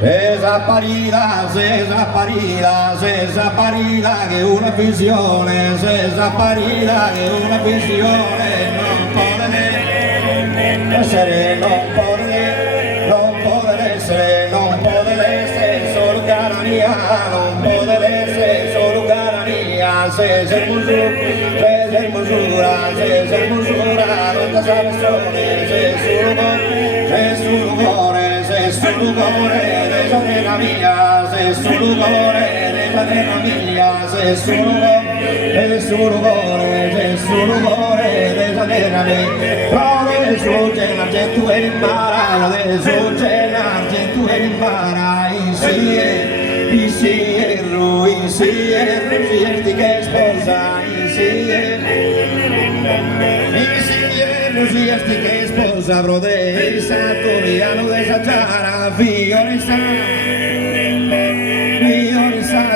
Desaparida, che una visione, desaparida, che una visione, non può essere, non può essere solo Canania, non può essere solo Canania, se hermosura, non te sabes sole, se su rumore, de esa nena mía, se su rumore, de esa nena mía, se su rumore, de esa nena mía, proprio del succe l'argento e l'imbara, del succe l'argento e l'imbara, insiero, sienti che sposa, sienti che sposa, brodessa, Toriano de Sachara, fioresa,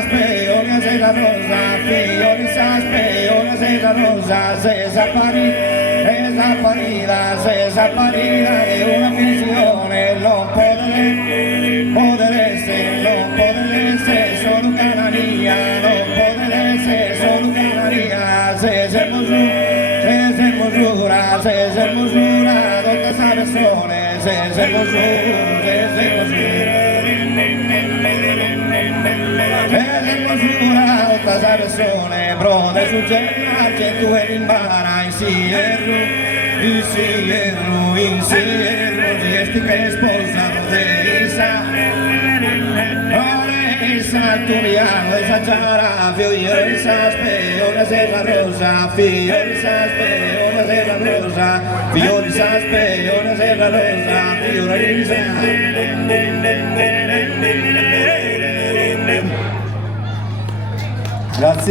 speonia se la rosa, fioresa, speonia se la rosa, desaparida de una visione, non poder essere solo Canania, non poder essere solo Canania, se hermosura, donde sabe sole, se hermosura, donde sabe sole, brode su cena, che tu l'imbara, insiero, siesti che sposa, Rodessa, Toriano de Sachara, fioresa, speonia se la rosa, fioresa, speonia se la rosa, fioresa. Grazie.